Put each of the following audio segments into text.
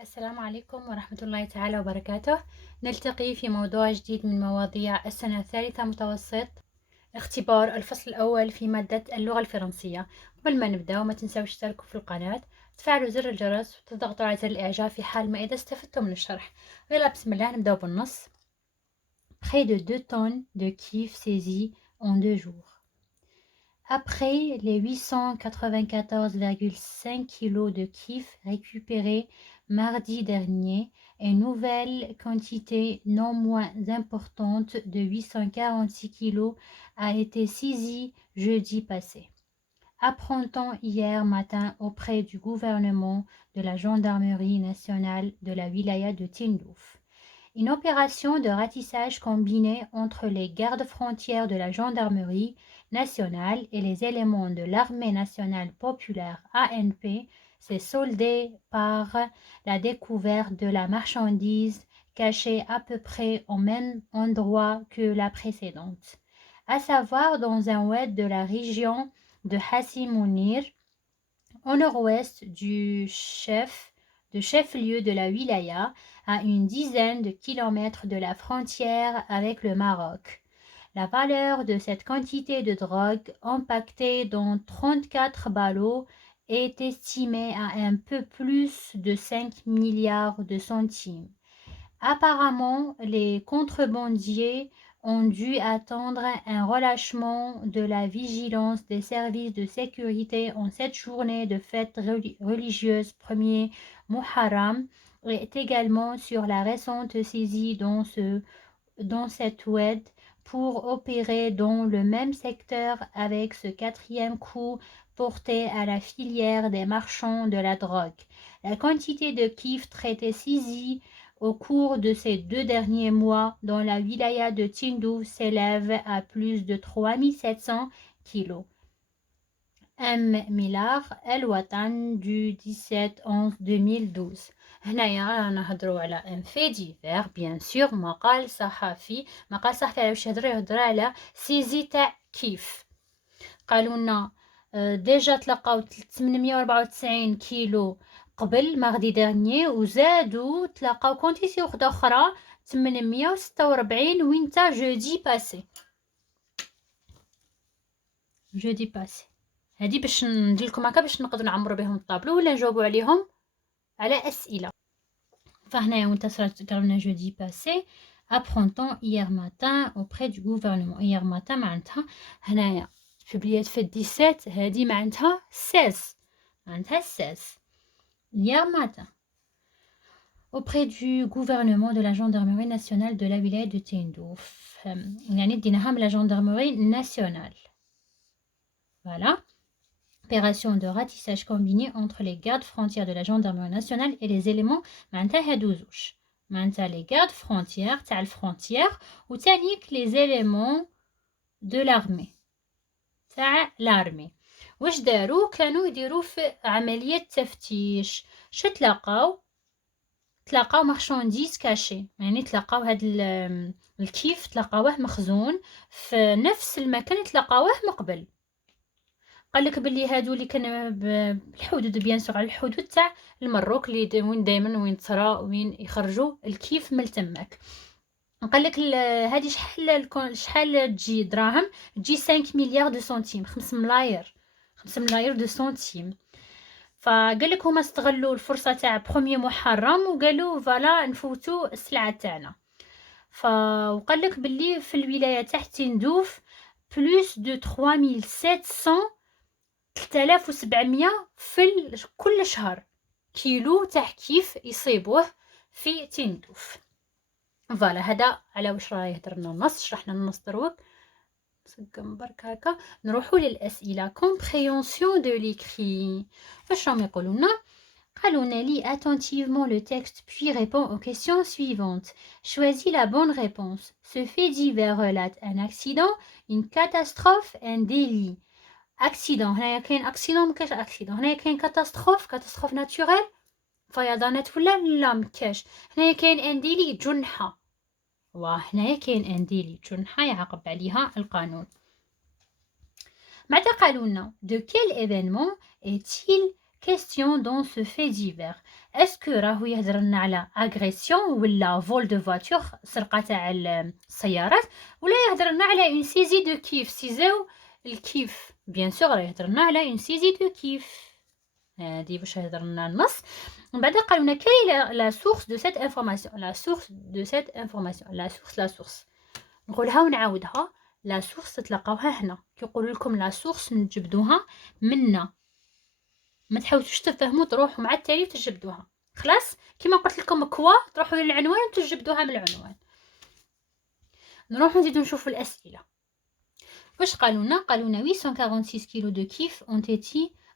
السلام عليكم ورحمة الله تعالى وبركاته. نلتقي في موضوع جديد من مواضيع السنة الثالثة متوسط، اختبار الفصل الأول في مادة اللغة الفرنسية. قبل ما نبدأ وما تنسوش تشتركوا في القناة، تفعلوا زر الجرس وتضغطوا على زر الإعجاب في حال ما إذا استفدتم من الشرح. يلا بسم الله نبدأ بالنص. Près de 2 tonnes de kiff saisis en 2 jours. Après les 894,5 kg de kiff récupérés mardi dernier, une nouvelle quantité non moins importante de 846 kg a été saisie jeudi passé. Apprend-on hier matin auprès du gouvernement de la gendarmerie nationale de la wilaya de Tindouf. Une opération de ratissage combinée entre les gardes-frontières de la gendarmerie nationale et les éléments de l'armée nationale populaire ANP s'est soldée par la découverte de la marchandise cachée à peu près au même endroit que la précédente, à savoir dans un oued de la région de Hassi Mounir, au nord-ouest du chef-lieu de la wilaya, à une dizaine de kilomètres de la frontière avec le Maroc. La valeur de cette quantité de drogue, empaquetée dans 34 ballots, est estimée à un peu plus de 5 milliards de centimes. Apparemment, les contrebandiers ont dû attendre un relâchement de la vigilance des services de sécurité en cette journée de fête religieuse 1er Muharram et également sur la récente saisie dans cette oued pour opérer dans le même secteur avec ce quatrième coup porté à la filière des marchands de la drogue. La quantité de kiff traité saisie au cours de ces 2 derniers mois dans la wilaya de Tindouf s'élève à plus de 3700 kilos. M. Millar, El Watan du 17/11/2012. هنايا رانا نهضروا على ان في ديفير بيان سور مقال صحفي على واش يهضر على سيزي تاع كيف. قالوا لنا ديجا تلقاو 894 كيلو قبل ماغدي ديرني وزادوا تلقاو كونتيتي وحده اخرى 846 وينتا جودي باسي. هادي باش ندير لكم هكا باش نقدروا نعمروا بهم الطابلو ولا نجاوبوا عليهم على اسئله. فهنايا وانت صرات قالوا لنا جودي باسي apprend-on hier matin auprès du gouvernement. hier matin معناتها هنايا publié في 17 هادي معناتها 16 معناتها 16 hier matin auprès du gouvernement de la gendarmerie nationale de la wilaya de Tindouf. يعني ديناها من la gendarmerie nationale. Voilà. Opération de ratissage combiné entre les gardes frontières de la gendarmerie nationale et les éléments معناتها هادو زوج معناتها les gardes frontières تاع الفرونتيير وتانيك les éléments de l'armée تاع الارمي. واش داروا؟ كانوا يديروا في عملية تفتيش. شو تلاقاو مارشانديز كاشي، يعني تلاقاو هاد الكيف تلاقاوه مخزون في نفس المكان تلاقاوه مقبل. قالك بلي هادو اللي كان بالحدود بيان سور على الحدود تاع المروك اللي وين دائما وين تصرا وين يخرجوا الكيف من تماك. قالك هادي شحال تجي دراهم؟ تجي 5 مليار دو سنتيم، 5 ملاير دو سنتيم. فقالك هما استغلوا الفرصه تاع 1 محرم وقالوا فوالا نفوتوا السلعه تاعنا. وقالك بلي في الولايه تاع تندوف بلوس دو 3700 في كل شهر كيلو تاع كيف يصيبوه في تندوف. فوالا هذا على واش راه يهضر لنا النص. شرحنا النص دروك نسقم برك هكا نروحوا للاسئله. compréhension de l'écrit. واش راهم يقولوا لنا؟ قالوا لنا lis attentivement le texte puis réponds aux questions suivantes. Choisis la bonne réponse. Ce fait divers relate un accident, une catastrophe, un délit. accident هنايا كاين accident مكاش accident. هنايا كاين catastrophe ناتوريل فيضانات ولا لا مكاش. هنايا كاين ان ديلي جنحه. وهنايا كاين ان ديلي جنحه يعاقب عليها القانون. معناتها قالوا لنا de quel événement est-il question dans ce fait divers. Est-ce que راهو يهضر لنا على agression ولا vol de voiture سرقة تاع السيارات ولا يهضر لنا على une saisie de kiff سيزاو الكيف bien sûr راه يهضر لنا على une saisie de kiff هادي باش يهضر لنا النص من بعد قالوا لنا quelle est la source de cette information la source نقولها ونعاودها لا سورس تلقاوها هنا كيقولوا لكم لا سورس نجبدوها منا ما تحاولوش تفهموا تروحوا مع التالي وتجبدوها خلاص كما قلت لكم كوا تروحوا للعنوان وتجبدوها من العنوان نروحوا نزيدو نشوفوا الاسئله واش قالوا لنا 846 كيلو دو كيف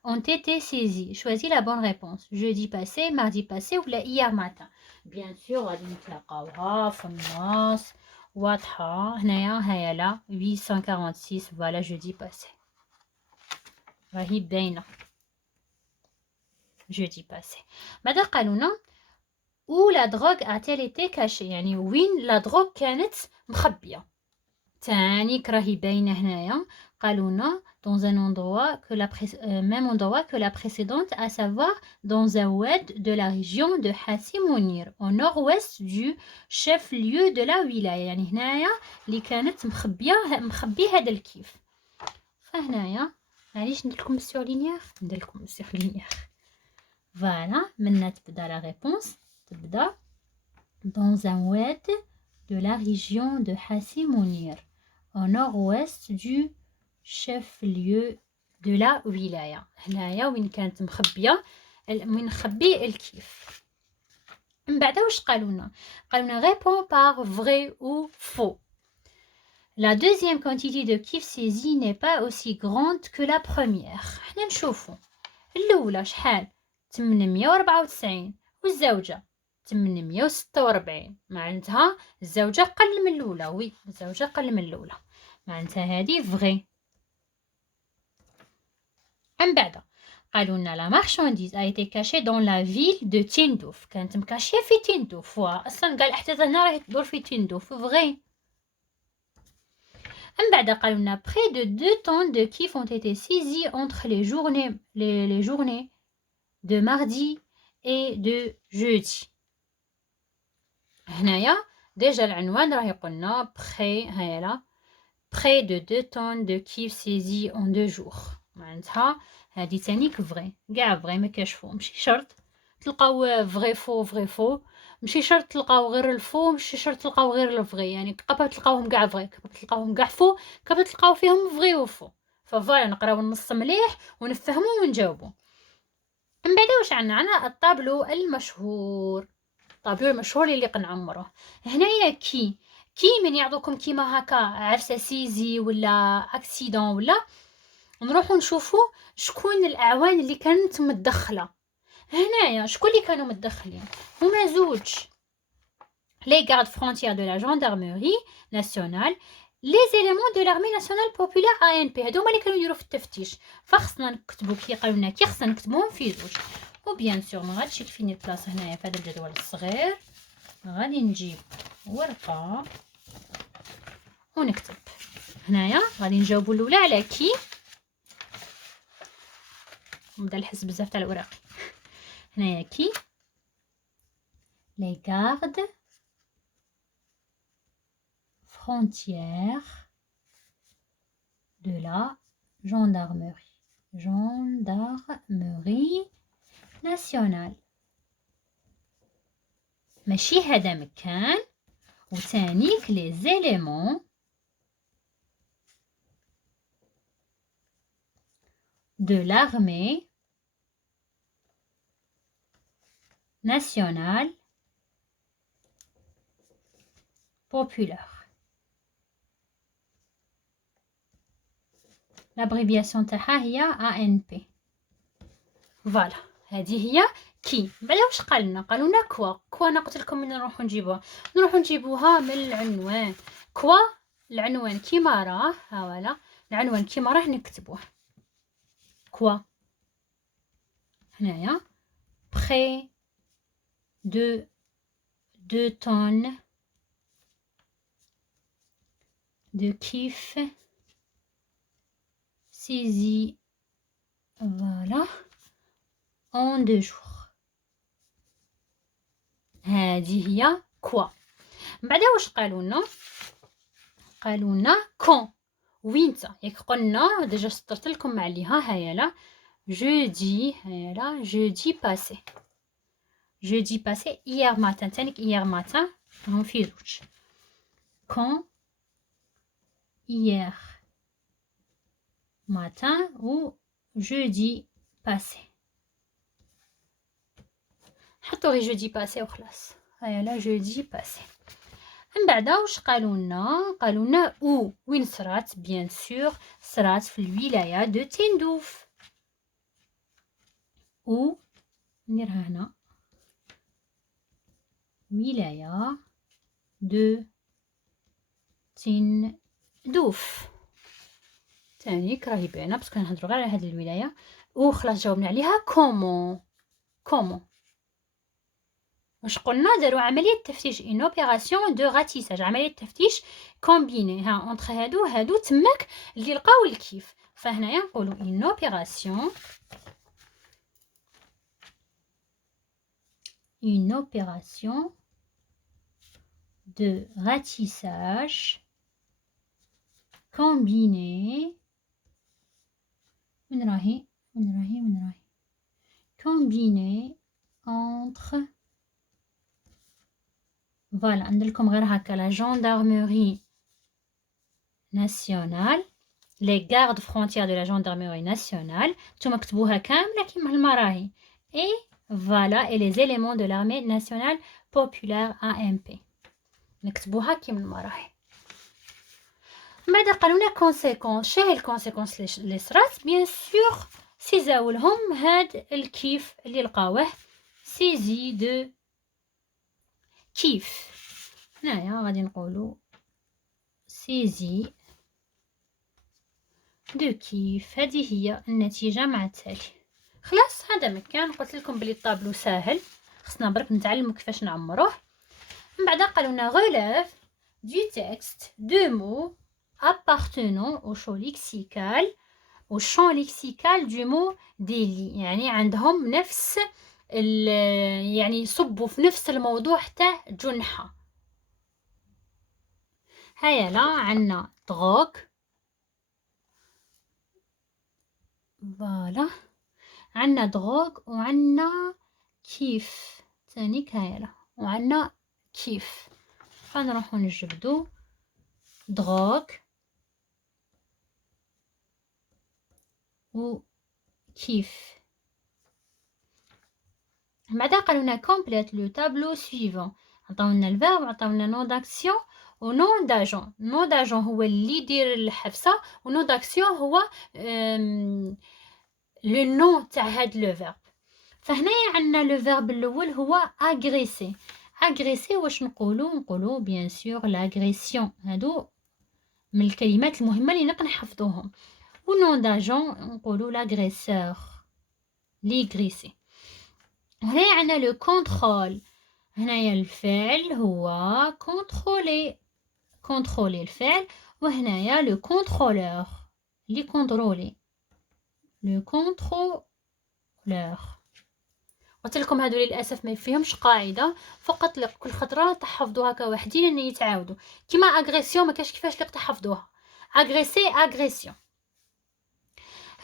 ont été saisis choisis la bonne réponse jeudi passé mardi passé ou hier matin bien sûr غادي نتلاقاوها في النص واضحه هنايا هيا لا 846 فوالا jeudi passé راهي باينه jeudi passé بعد قالوا لنا où la drogue a-t-elle été cachée يعني وين لا drogue كانت مخبيه تاني راهي باينه هنايا قالوا لنا dans un endroit que même endroit que la précédente à savoir dans un oued de la région de Hassi Mounir au nord-ouest du chef-lieu de la wilaya يعني هنايا اللي كانت مخبيه هذا الكيف فهنايا معليش ندير لكم السورلينيير فوالا منا تبدا لا ريبونس تبدا dans un oued de la région de Hassi Mounir au nord-ouest du chef-lieu de la wilaya هنايا وين كانت مخبيه وين نخبي الكيف من بعد واش قالوا لنا répond par vrai ou faux la deuxième quantité de kif saisie n'est pas aussi grande que la première حنا نشوفوا الاولى شحال 894 والزوجه 846 معناتها الزوجه قل من الاولى وي الزوجه قل من الاولى معناتها هذه فغي من بعد قالوا لنا لا مارشانديز a été cachée dans la ville de Tindouf كانت مكاشيه في تندوف اصلا قال حتى هنا راهي تدور في تندوف فغي من بعد قالوا لنا près de 2 tonnes de kif ont été saisis entre les journées de mardi et de jeudi هنايا ديجا العنوان راه يقولنا près هيا près de 2 tonnes de kif saisis en 2 jours معناتها هادي تانيك فغي كاع فغي ما كاش ماشي شرط تلقاو فغي فو ماشي شرط تلقاو غير الفو ماشي شرط تلقاو غير الفغي يعني كابا تلقاوهم كاع فغي كابا تلقاوهم كاع فو كابا تلقاو فيهم فغي وفو فوالا نقراو النص مليح ونفهمو ونجاوبو من بعد واش عندنا الطابلو المشهور اللي قنعمروه هنايا كي من يعطوكم كيما هكا عرسه سيزي ولا اكسيدون ولا نروحوا نشوفوا شكون الاعوان اللي كانت متدخله هنايا شكون اللي كانوا متدخلين هما زوج les gardes frontières de la gendarmerie nationale les éléments de l'armée nationale populaire ANP هذوما اللي كانوا يديروا في التفتيش فخصنا نكتبوا كي قالوا لنا كي خصنا نكتبوهم في زوج وبيان سور ما غاديش يكفيني البلاصه هنايا في هذا الجدول الصغير غادي نجيب ورقه ونكتب هنايا غادي نجاوبوا الاولى على كي نبدا نحس بزاف تاع الاوراق هنايا كي les gardes frontières de la gendarmerie nationale ماشي هذا مكان وثانيك les éléments de l'armée nationale populaire l'abréviation تاعها هي ANP فوالا هذه هي كي بعد واش قالوا لنا كوا انا قلت لكم من نروحوا نجيبوها من العنوان كوا العنوان كيما راه ها ولا العنوان كيما راه نكتبوه كوا هنايا près de 2 tonnes de kif saisis voilà en 2 jours. هذه هي كوا. من بعد واش قالوا لنا؟ قالوا لنا كون. وينتا ياك قلنا ديجا سطرت لكم عليها. هيا لا jeudi. هيا لا jeudi passé. jeudi passé hier matin. تانيك hier matin راهم في زوج. quand hier matin ou jeudi passé. حطوا غير jeudi passé وخلاص. هيا لا jeudi passé. من بعد واش قالوا لنا؟ قالوا لنا او. وين صرات؟ بيان سور صرات في الولايه دو تندوف. او نديرها هنا ولايه دو تندوف. تانيك راهي باينه باسكو نهضروا غير على هذه الولايه. وخلاص جاوبنا عليها كومون. كومون واش قلنا؟ داروا عمليه تفتيش اون اوبيراسيون دو راتيساج، عمليه تفتيش كومبيني ها اونتر هادو تماك اللي لقاو الكيف. فهنايا نقولوا اون اوبيراسيون de ratissage combiné. وين راهي combiné entre فوالا نديرلكم غير هكا لا gendarmerie nationale les gardes frontières de la gendarmerie nationale. نتوما كتبوها كامله كيما ما راهي. et voilà et les éléments de l'armée nationale populaire AMP. نكتبوها كيما ما راهي. بعد قالوا لنا كونسيكونس. شنو هي الكونسيكونس اللي صرات؟ بيان سور سيزاولهم هاد الكيف اللي لقاوه سيزي دو كيف. هنايا غادي نقولوا سيزي دو كيف. هذه هي النتيجه مع التالي. خلاص هذا مكان. قلت لكم بلي الطابلو ساهل، خصنا برك نتعلموا كيفاش نعمروه. من بعد قالوا لنا relève du texte deux mots appartenant au champ lexical du mot délit. يعني عندهم نفس يعني يصبوا في نفس الموضوع تاع جنحة. هيا لا عندنا drogue. فوالا عندنا drogue وعندنا كيف تانيك. هيا لا وعندنا كيف. غنروحو نجبدو drogue و كيف. بعدا قالولنا complète le tableau suivant. عطاونا الفيرب وعطاونا نون داكسيون ونون داجون. نون داجون هو اللي يدير الحفصه ونون داكسيون هو لو نون تاع هاد لو فيرب. فهنايا عندنا لو فيرب الاول هو اغريسي. اغريسي واش نقولوا بيان سور لاغريسيون. هادو من الكلمات المهمه اللي نقدر نحفظوهم. ونون داجون نقولوا لاغريسور لي غريسي. هنايا عندنا لو كونترول. هنايا الفعل هو كونترولي الفعل. وهنايا لو كونترولور لي كونترولي لو كونترولور. قلت لكم هادو للاسف ما فيهمش قاعده، فقط كل خطره تحفظوها كوحدين ان يتعاودوا. كيما اغريسيون ما كاش كيفاش لي تحفظوها. اغريسي اغريسيون.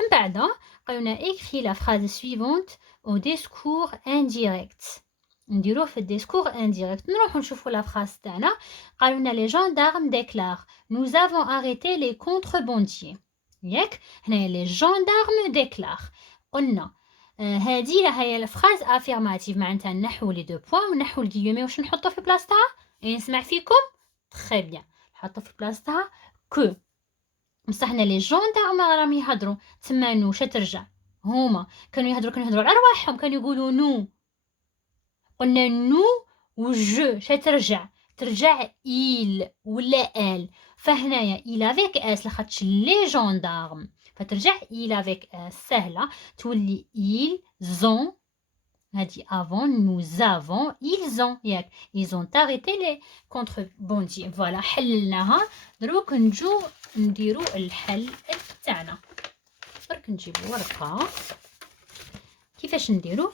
من بعد قالنا écrit la phrase suivante au discours indirect. نديروه في الديسكور indirect. نروحو نشوفو لا فراس تاعنا. قالولنا les gendarmes déclarent nous avons arrêté les contrebandiers. ياك هنايا les gendarmes déclarent. قلنا هذه هي الفراز افيرماتيف معناتها نحو لي دو بوين ونحو الكيومي. واش نحطو في بلاصتها؟ نسمع فيكم تري بيان. نحطو في بلاصتها كو. بصح حنا لي جوندارم راهم يهضروا تما نو ترجع. هما كانوا يهضروا على رواحهم، كانوا يقولوا نو. قلنا نو وجو ترجع إيل ولا ال. فهنايا إيل افيك اس لاخاطش لي جوندارم فترجع إيل افيك اس سهله تولي إيل زون. هادي افون نو زافون ils ont ياك ils ont arrêté les contrebandiers. فوالا حللناها. دروك نجو نديرو الحل تاعنا. برك نجيبو ورقه كيفاش نديرو؟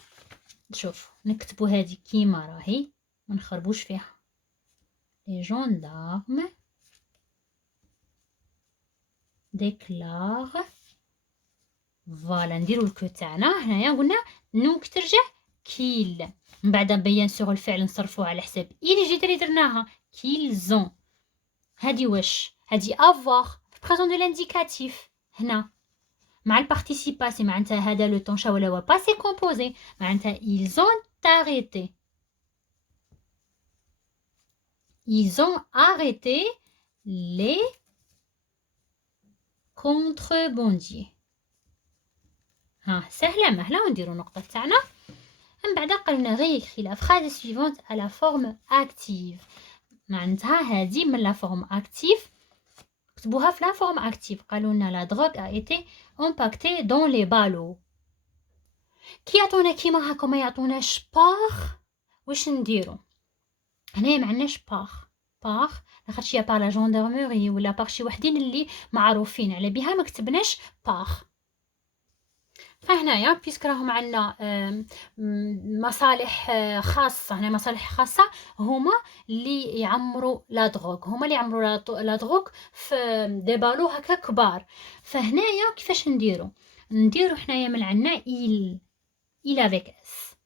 شوفوا نكتبوا هذه كيما راهي ما نخربوش فيها. لي جوندارم ديكلار. فوالا نديرو الكو تاعنا هنايا قلنا نوك ترجع كيل، من بعد بيان سور الفعل نصرفوه على حساب إلي جيت اللي درناها كيلزون. هادي واش هادي افواغ بريزون دو لانديكاتيف هنا مع البارتيسيباسي معناتها هذا لو طون شا ولا هو باسي كومبوزي معناتها ils ont arrêté. Ils ont arrêté les contrebandiers. ها سهلة مهلة ونديرو نقطة تاعنا. من بعد قلنا غيكري لا phrase suivante à la forme active. معناتها هذه من لا فورم اكتيف كتبوها في لا فورم اكتيف. قالوا لنا لا دروغ a été impactée dans les ballots. كي يعطونا كيما هاكا ما يعطوناش باغ واش نديرو؟ هنايا ما عندناش باغ لاخاطش يا باغ لا جوندارموري ولا باغ شي وحدين اللي معروفين على بها ما كتبناش باغ. فهنايا بيسك راهم عندنا مصالح خاصه. هنا مصالح خاصه هما اللي يعمروا لا دروغ، هما اللي يعمروا لا دروغ في دي بالو هكا كبار. فهنايا كيفاش نديرو حنايا من عندنا il avec s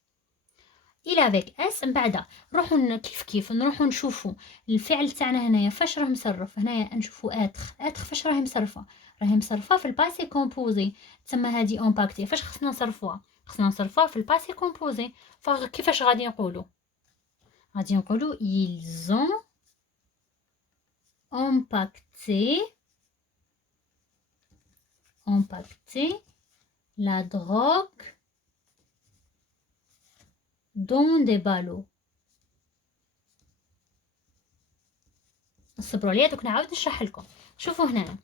il avec s. من بعد نروحو كيف نروحو نشوفو الفعل تاعنا هنايا فاش راه مصرف. هنايا نشوفو اتر فاش راهي مصرفه، راهي مصرفه في الباسي كومبوزي. تسمى هذه امباكتي. فاش خصنا نصرفوها؟ خصنا نصرفوها في الباسي كومبوزي. فكيفاش غادي نقولوا ils ont impacté la drogue dans des ballots. صبروا عليا دوك نعاود نشرح لكم. شوفوا هنا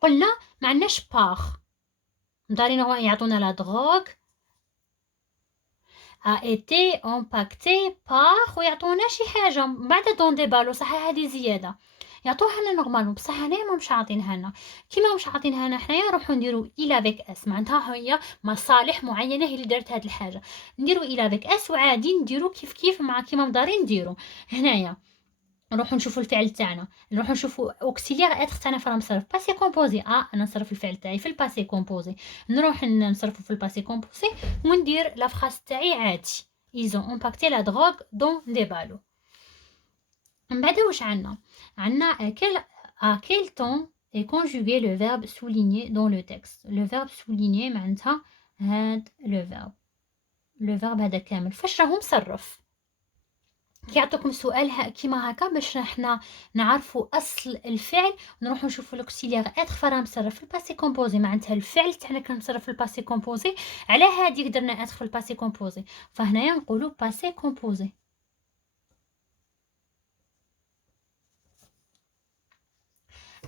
قلنا ما عندناش باغ مدارين يعطونا لا دروغ a été impacté par ويعطونا شي حاجه بعد دون دي بالو. صح هذه زياده يعطوها لنا نورمالمون بصح هنايا ما مش عاطينها لنا. كيما مش عاطينها لنا حنايا نروحو نديرو الى افيك اس. معناتها هي مصالح معينه هي اللي دارت هذه الحاجه. نديرو الى افيك اس وعادي نديرو كيف مع كيما مدارين نديرو. هنايا نروحو نشوفو الفعل تاعنا، نروحو نشوفو اوكسيليير اتر تاعنا فين نصرف باسي كومبوزي. انا نصرف الفعل تاعي في الباسي كومبوزي، نروح نصرفو في الباسي كومبوزي وندير لا فراس تاعي عادي ils ont impacté la drogue dans des ballots. من بعد واش عندنا à quel temps est conjugué le verbe souligné dans le texte. le verbe souligné معناتها هاد le verbe هذا كامل فاش راهو مصرف. كيعطيكم سؤال كيما هكا باش حنا نعرفوا اصل الفعل نروحو نشوفوا لوكسيليير اتر فرا مصرف في الباسي كومبوزي. معناتها الفعل تاعنا كنصرف في الباسي كومبوزي على هذيك درنا اتر في الباسي كومبوزي. فهنايا نقولوا باسي كومبوزي.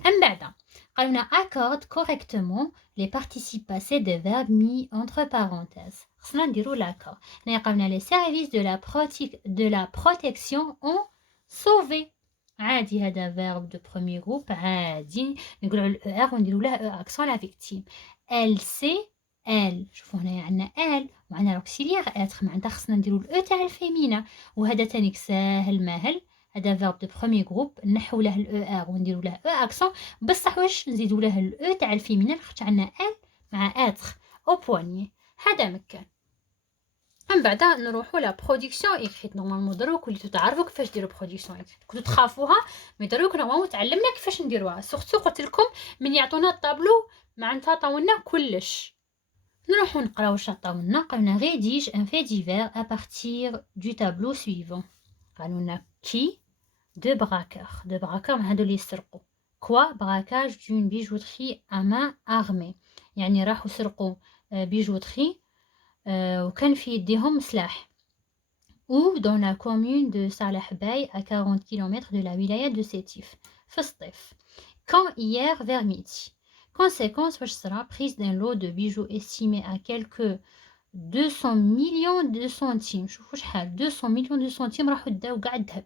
من بعد قالنا accorde correctement les participes passés des verbes mis entre parenthèses. خصنا نديرو لاكور. هنا قالنا les services de la protection ont sauvé. عادي هذا verbe de premier groupe عادي نقولوا ال er ونديرو له accent la victime. elle c'est elle. شوفوا هنا عندنا elle وعندنا l'auxiliaire être. معناتها خصنا نديرو ال e تاع الفيمينة. وهذا تاني ساهل ماهل هذا فيرب دو بروميي جروب نحو له الاو ار ونديرو له او اكسون بصح واش نزيدو له الاو تاع الفيمينين خاطر عندنا ال مع اتر او بواني. هذا مكان. من بعد نروحو لا برودكسيون ايكريت. نورمالمون دروك وليتو تعرفوا كيفاش ديروا برودكسيون ايكريت. كنتو تخافوها مي دروك نورمالمون تعلمنا كيفاش نديروها. سورتو قلت لكم من يعطونا الطابلو معناتها عطاونا كلش. نروحو نقراو واش عطاونا. قالنا rédige un fait divers à partir du tableau suivant. قالولنا كي deux braqueurs هادو اللي يسرقوا. كوا braquage d'une bijouterie à main armée يعني راحوا سرقوا بيجوتري وكان في يديهم سلاح. ou dans la commune de Salah Bey à 40 km de la wilaya de Sétif في سطيف. quand hier vers midi. conséquence واش صرا prise d'un lot de bijoux estimé à quelques 200 millions de centimes. شوفوا شحال 200 millions de centimes راحوا داو قاع الذهب.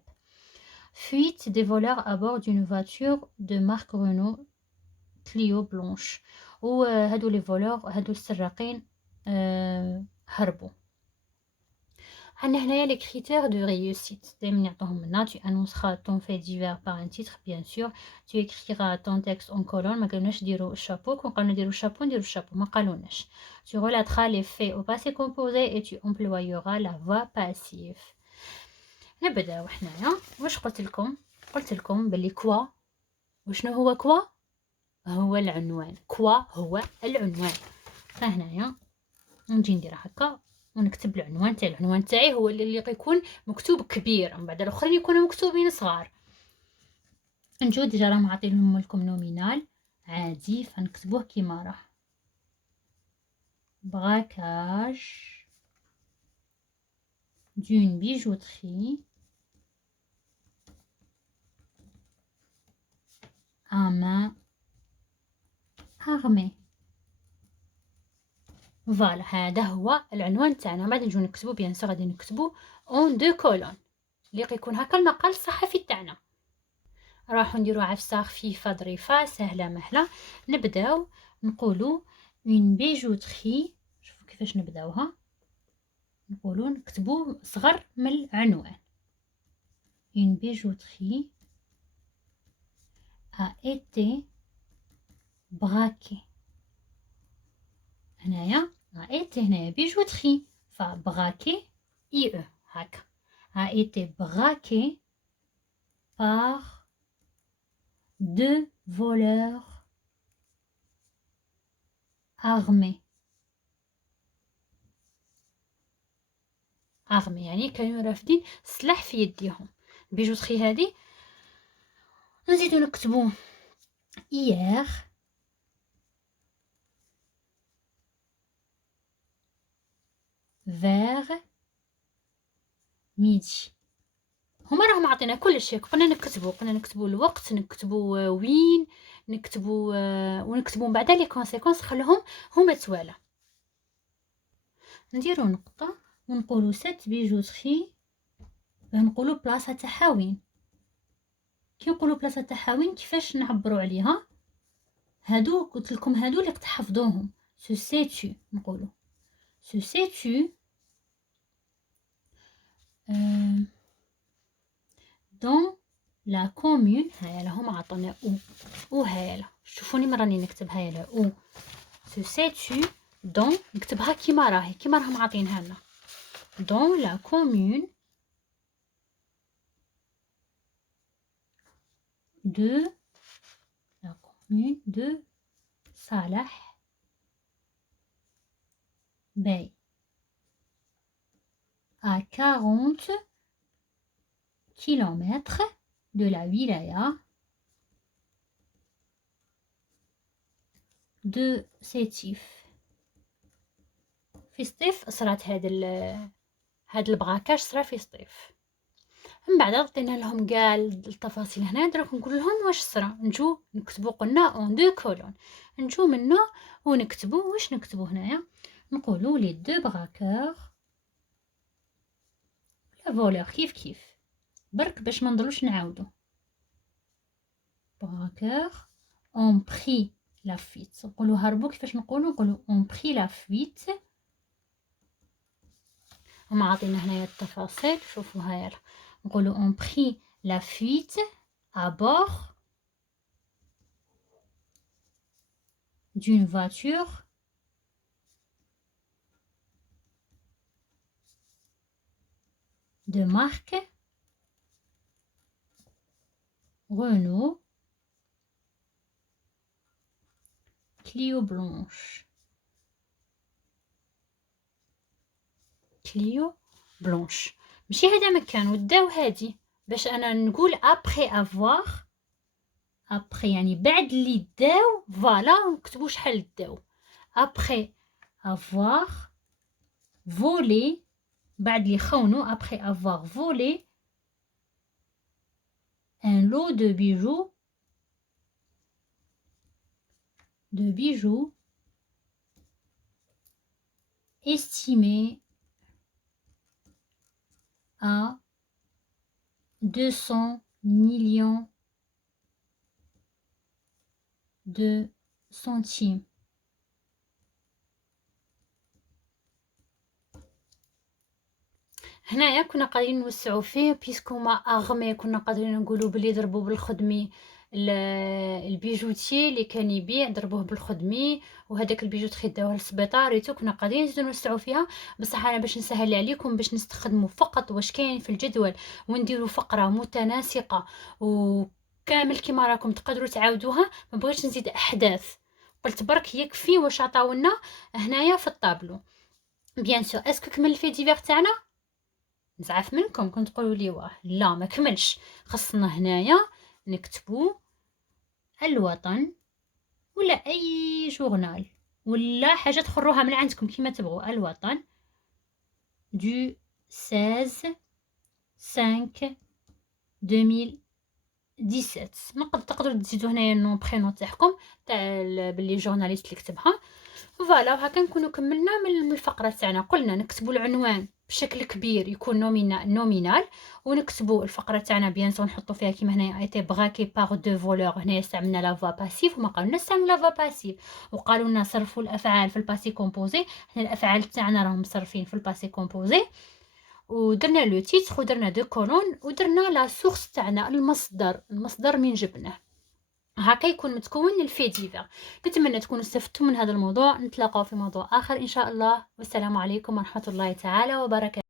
fuite des voleurs à bord d'une voiture de marque Renault Clio blanche. وهادو لي فولور هادو السراقين هربوا. عندنا هنايا لي كريتير دو ريوسيت دايما يعطوهم لنا. tu annonceras ton fait divers par un titre bien sûr, tu écriras ton texte en colonne. ما قالوناش ديروا الشابو، كون قالوا نديروا الشابو نديروا الشابو، ما قالوناش. tu relateras les faits au passé composé et tu employeras la voix passive. نبداو حنايا. واش قلت لكم بلي كوا، وشنو هو كوا؟ هو العنوان. كوا هو العنوان. فهنايا نجي ندير هكا ونكتب العنوان تاعي. العنوان تاعي هو اللي يكون مكتوب كبير، من بعد الاخرين يكونوا مكتوبين صغار. نجو ديجا راهم عاطينهم لكم نومينال عادي، فنكتبوه كيما راه. براكاج دون بيجوتري à main armée. فوالا هذا هو العنوان تاعنا. بعد نجو نكتبو بيان سور غادي نكتبو اون دو كولون اللي يكون هكا المقال الصحفي تاعنا. راحو نديرو عفسه خفيفه ظريفه سهله مهله. نبداو نقولو اون بيجوتري. شوفوا كيفاش نبداوها. نقولو نكتبو صغر من العنوان. اون بيجوتري a été braquée. هنايا a été هنايا بيجوتري، فبراكي اي او هكا. a été braquée par deux voleurs armés. armés يعني كانوا رافدين سلاح في يديهم. البيجوتري هذه نزيدو نكتبو hier vers midi. هما راهم عطينا كل شيء. قلنا نكتبو الوقت، نكتبو وين، نكتبو ونكتبو من بعد لي كونسيكونس خلوهم هما توالا. نديرو نقطه ونقولو سات بيجوتري. نقولو بلاصه تاعها وين. كي نقولو بلاصه تاعها وين كيفاش نعبرو عليها؟ هادو قلت لكم هادو اللي تحفظوهم. سو سيتو نقولو سو سيتو دون لا كومون. هايلا هما عطونا او هايلا. شوفوني مرة راني نكتب هايلا او. سو سيتو دون نكتبها كيما راهم عاطينها لنا. دون لا كومون دو لا كومون دو صالح باي à 40 kilomètres de la wilaya de sétif. في سطيف صرات هاد البراكاج صرا في سطيف. من بعد عطينا لهم كاع التفاصيل. هنا دروك نقول لهم واش صرا. نجو نكتبو قلنا اون دو كولون. نجو منا ونكتبو واش نكتبو هنايا. نقولو لي دو براكور لا فولور كيف برك باش ما نضلوش نعاودو. براكور اون بري لا فويت. نقولو هربو. كيفاش نقولو اون بري لا فويت. هما عاطينا هنايا التفاصيل. شوفوا هايلا نقولو اون بري لا فويت à bord d'une voiture de marque Renault Clio blanche. كليو بلونش. ماشي هذا مكان وداو هادي باش انا نقول ابري افوار. ابري يعني بعد اللي داو. فوالا نكتبو شحال داو. ابري افوار فولي. بعد اللي خونو. ابري افوار فولي ان لو دو bijoux estimé à 200 millions de centimes. هنايا كنا قادرين نوسعوا فيه بيسكو ما اغمي، كنا قادرين نقولوا بلي ضربوا بالخدمي البيجوتي اللي كان يبيع ضربوه بالخدمي، وهذاك البيجوتري داوه للسبيطار ايتو. كنا قادرين نزيدو نوسعوا فيها، بصح انا باش نسهل عليكم باش نستخدموا فقط واش كاين في الجدول، ونديروا فقره متناسقه وكامل كيما راكم تقدروا تعاودوها. ما بغيتش نزيد احداث، قلت برك يكفي واش عطاونا هنايا في الطابلو. بيان سور اسكو كمل الفي ديفير تاعنا؟ نزعف منكم كنت تقولوا لي واه لا ما كملش، خصنا هنايا نكتبوا الوطن ولا اي جورنال ولا حاجه تخروها من عندكم كيما تبغوا. الوطن دو 16 5 2017. نقدر تقدروا تزيدوا هنايا النوم برينو تاعكم تاع باللي جورناليست اللي كتبها. فوالا وهكا نكونوا كملنا من الفقره تاعنا. قلنا نكتبوا العنوان بشكل كبير يكون نومينال، ونكتبوا الفقره تاعنا بيان سور نحطوا فيها كيما هنايا ايتي براكي باغ دو فولور. هنا استعملنا لا فوا باسيف وما قالوا لنا استعملوا لا فوا باسيف، وقالوا لنا صرفوا الافعال في الباسي كومبوزي. حنا الافعال تاعنا راهم مصرفين في الباسي كومبوزي، ودرنا لو تيتر ودرنا دو كولون ودرنا لا سورس تاعنا المصدر من جبناه. هكا يكون متكون الفي ديفير. نتمنى تكونوا استفدتوا من هذا الموضوع. نتلاقاو في موضوع اخر ان شاء الله، والسلام عليكم ورحمه الله تعالى وبركاته.